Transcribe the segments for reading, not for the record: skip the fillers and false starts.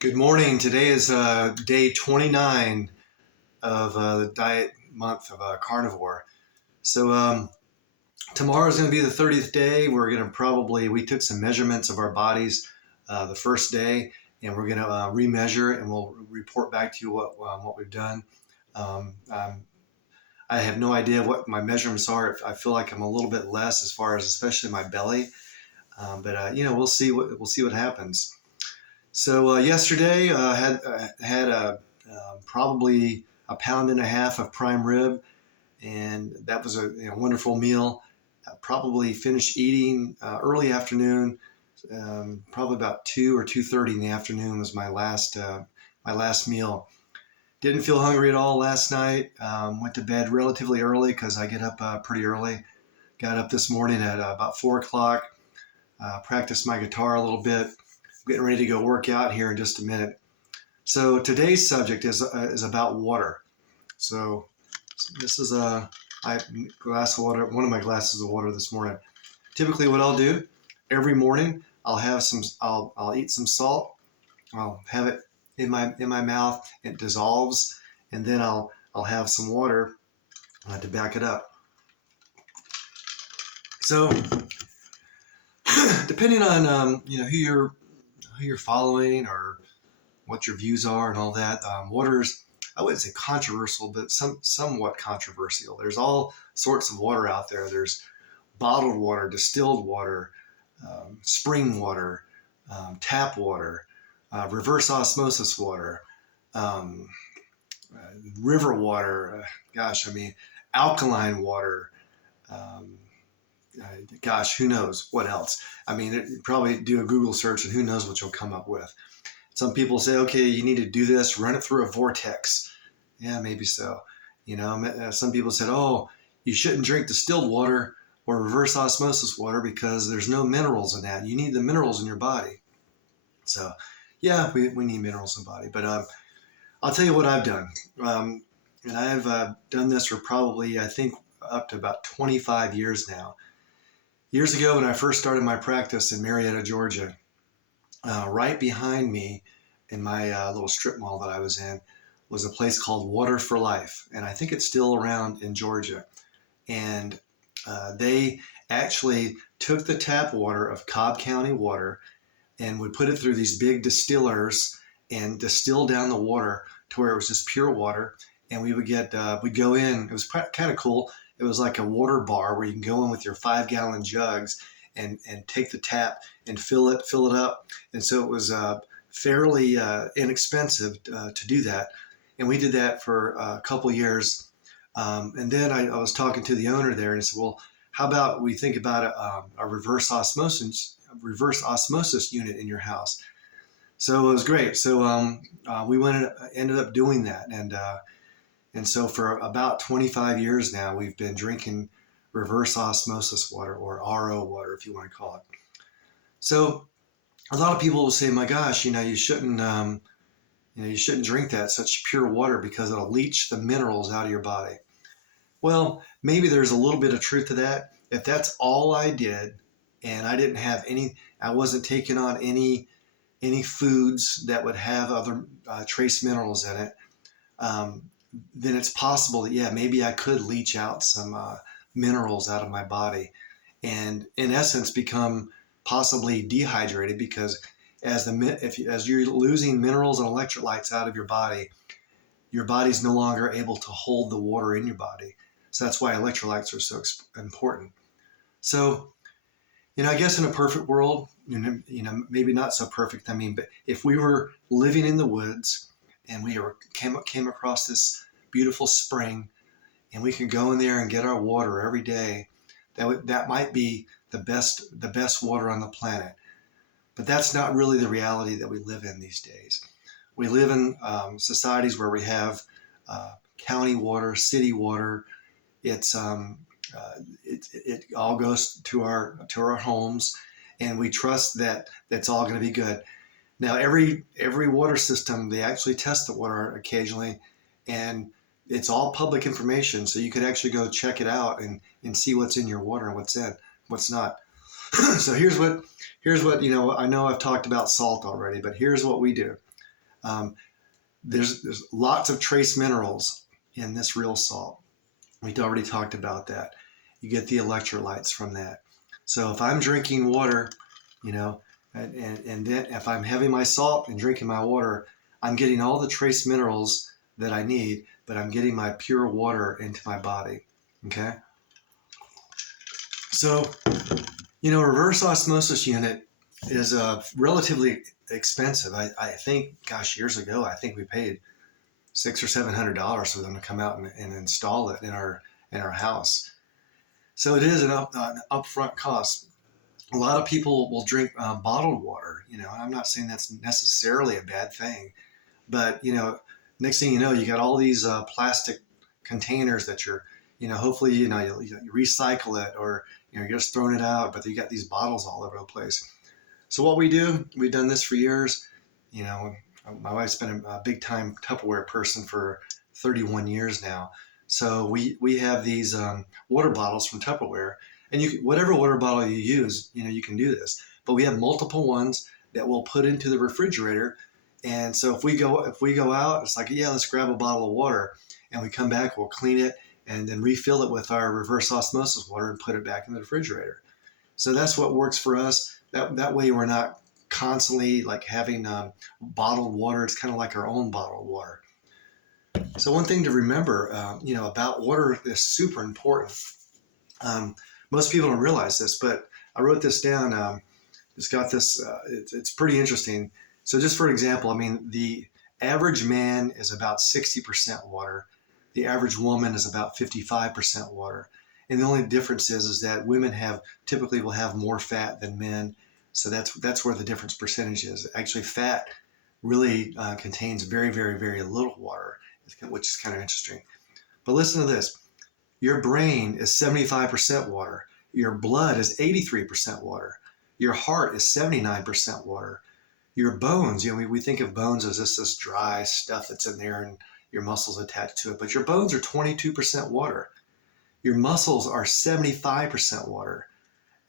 Good morning. Today is day 29 of the diet month of Carnivore. So tomorrow is going to be the 30th day. We took some measurements of our bodies the first day, and we're going to remeasure it, and we'll report back to you what we've done. Um, um, I have no idea what my measurements are. I feel like I'm a little bit less as far as especially my belly, but we'll see what happens. So yesterday had probably a pound and a half of prime rib, and that was a wonderful meal. Probably finished eating early afternoon, probably about 2 or 2:30 in the afternoon was my last meal. Didn't feel hungry at all last night. Went to bed relatively early because I get up pretty early. Got up this morning at about 4 o'clock. Practiced my guitar a little bit. Getting ready to go work out here in just a minute. So today's subject is about water. So this is a glass of water, one of my glasses of water this morning. Typically, what I'll do every morning, I'll eat some salt. I'll have it in my mouth. It dissolves, and then I'll have some water to back it up. So depending on who you're following or what your views are and all that. Water's, I wouldn't say controversial, but somewhat controversial. There's all sorts of water out there. There's bottled water, distilled water, spring water, tap water, reverse osmosis water, um, river water. Alkaline water. Um, who knows what else? Probably do a Google search and who knows what you'll come up with. Some people say, okay, you need to do this, run it through a vortex. Yeah, maybe so. Some people said, oh, you shouldn't drink distilled water or reverse osmosis water because there's no minerals in that. You need the minerals in your body. So, yeah, we need minerals in the body. But I'll tell you what I've done. And I've done this for probably, I think, up to about 25 years now. Years ago, when I first started my practice in Marietta, Georgia, right behind me in my little strip mall that I was in was a place called Water for Life. And I think it's still around in Georgia. And they actually took the tap water of Cobb County water and would put it through these big distillers and distill down the water to where it was just pure water. And we'd go in, it was kind of cool. It was like a water bar where you can go in with your 5-gallon jugs and take the tap and fill it up. And so it was fairly inexpensive to do that. And we did that for a couple years. And then I was talking to the owner there, and he said, well, how about we think about a reverse osmosis unit in your house? So it was great. So ended up doing that. And so for about 25 years now, we've been drinking reverse osmosis water, or RO water, if you want to call it. So a lot of people will say, my gosh, you shouldn't drink that, such pure water, because it'll leach the minerals out of your body. Well, maybe there's a little bit of truth to that. If that's all I did, and I wasn't taking on any foods that would have other trace minerals in it, then it's possible that, yeah, maybe I could leach out some minerals out of my body and in essence become possibly dehydrated, because as you're losing minerals and electrolytes out of your body's no longer able to hold the water in your body. So that's why electrolytes are so important. So, I guess in a perfect world, maybe not so perfect. But if we were living in the woods and we came across this beautiful spring, and we could go in there and get our water every day, that might be the best water on the planet. But that's not really the reality that we live in these days. We live in societies where we have county water, city water. It all goes to our homes, and we trust that that's all going to be good. Now, every water system, they actually test the water occasionally, and it's all public information, so you could actually go check it out and see what's in your water and what's not. So here's what I know I've talked about salt already, but here's what we do. Um, there's lots of trace minerals in this real salt. We already talked about that. You get the electrolytes from that. So if I'm drinking water, you know, and then if I'm having my salt and drinking my water, I'm getting all the trace minerals that I need, but I'm getting my pure water into my body. Okay. So, reverse osmosis unit is relatively expensive. I think, gosh, years ago, I think we paid $600 or $700 for them to come out and install it in our house. So it is an upfront cost. A lot of people will drink bottled water. I'm not saying that's necessarily a bad thing, but next thing you know, you got all these plastic containers that hopefully you recycle it, or you're just throwing it out, but you got these bottles all over the place. So what we've done this for years. My wife's been a big time Tupperware person for 31 years now. So we have these water bottles from Tupperware, and whatever water bottle you use, you can do this. But we have multiple ones that we'll put into the refrigerator. And so if we go out, it's like, yeah, let's grab a bottle of water, and we come back, we'll clean it, and then refill it with our reverse osmosis water and put it back in the refrigerator. So that's what works for us. That way we're not constantly like having bottled water. It's kind of like our own bottled water. So one thing to remember, about water is super important. Most people don't realize this, but I wrote this down. It's got this. It's pretty interesting. So just for example, the average man is about 60% water. The average woman is about 55% water. And the only difference is that women typically will have more fat than men. So that's where the difference percentage is. Actually, fat really contains very, very, very little water, which is kind of interesting. But listen to this. Your brain is 75% water. Your blood is 83% water. Your heart is 79% water. Your bones, we think of bones as this dry stuff that's in there and your muscles attached to it. But your bones are 22% water. Your muscles are 75% water.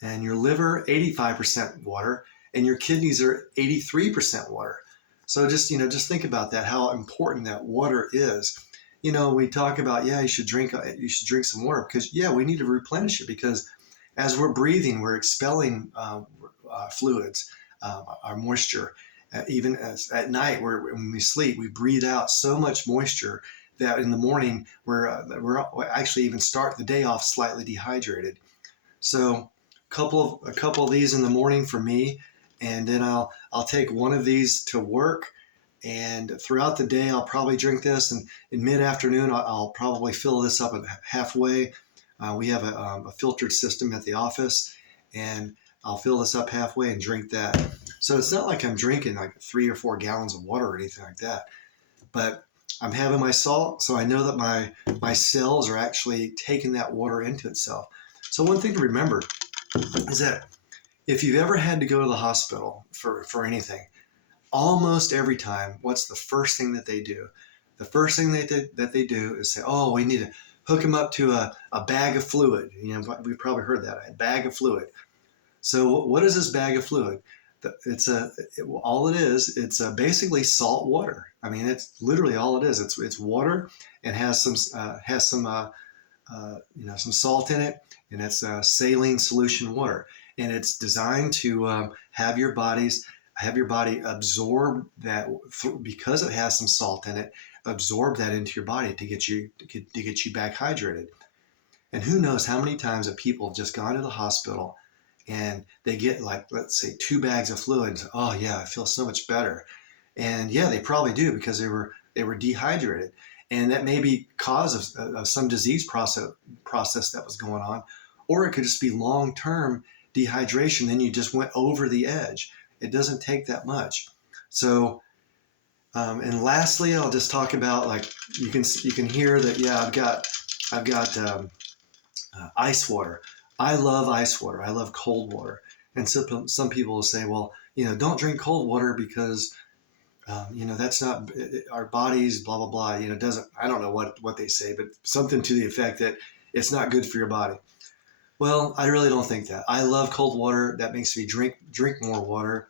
And your liver, 85% water, and your kidneys are 83% water. So just think about that, how important that water is. We talk about, you should drink some water because, we need to replenish it, because as we're breathing, we're expelling fluids, our moisture. Even at night, when we sleep, we breathe out so much moisture that in the morning we're actually even start the day off slightly dehydrated. So a couple of these in the morning for me, and then I'll take one of these to work, and throughout the day I'll probably drink this, and in mid-afternoon I'll probably fill this up at halfway. We have a filtered system at the office, and I'll fill this up halfway and drink that. So it's not like I'm drinking like 3 or 4 gallons of water or anything like that, but I'm having my salt, so I know that my cells are actually taking that water into itself. So one thing to remember is that if you've ever had to go to the hospital for anything, almost every time, what's the first thing that they do? The first thing that they do is say, oh, we need to hook them up to a bag of fluid. We've probably heard that, a bag of fluid. So what is this bag of fluid? All it is, it's basically salt water. It's literally all it is. It's water and has some salt in it, and it's saline solution water, and it's designed to have your body absorb that, because it has some salt in it, absorb that into your body to get you back hydrated. And who knows how many times that people have just gone to the hospital and they get, like, let's say 2 bags of fluid and say, oh yeah, I feel so much better. And yeah, they probably do, because they were dehydrated. And that may be cause of some disease process that was going on, or it could just be long-term dehydration. Then you just went over the edge. It doesn't take that much. So, and lastly, I'll just talk about, like, you can hear that. Yeah, I've got ice water. I love ice water. I love cold water. And some people will say, well, don't drink cold water because that's not our bodies, blah, blah, blah. I don't know what they say, but something to the effect that it's not good for your body. Well, I really don't think that. I love cold water. That makes me drink more water.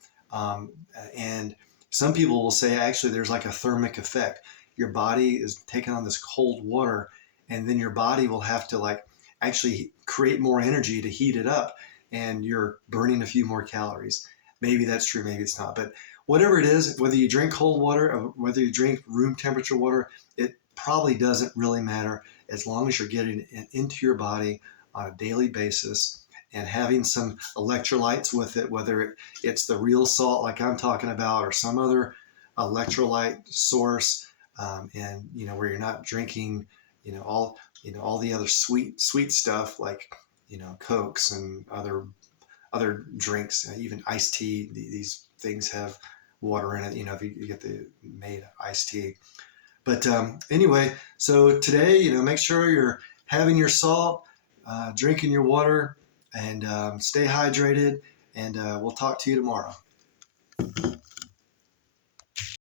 And Some people will say actually there's like a thermic effect. Your body is taking on this cold water, and then your body will have to like actually create more energy to heat it up, and you're burning a few more calories. Maybe that's true, maybe it's not. But whatever it is, whether you drink cold water or whether you drink room temperature water, it probably doesn't really matter as long as you're getting it into your body on a daily basis and having some electrolytes with it, whether it's the real salt like I'm talking about or some other electrolyte source, and where you're not drinking all the other sweet stuff like Cokes and other drinks, even iced tea. These things have water in it. If you get the made iced tea. But anyway, so today, make sure you're having your salt, drinking your water, and stay hydrated. And we'll talk to you tomorrow.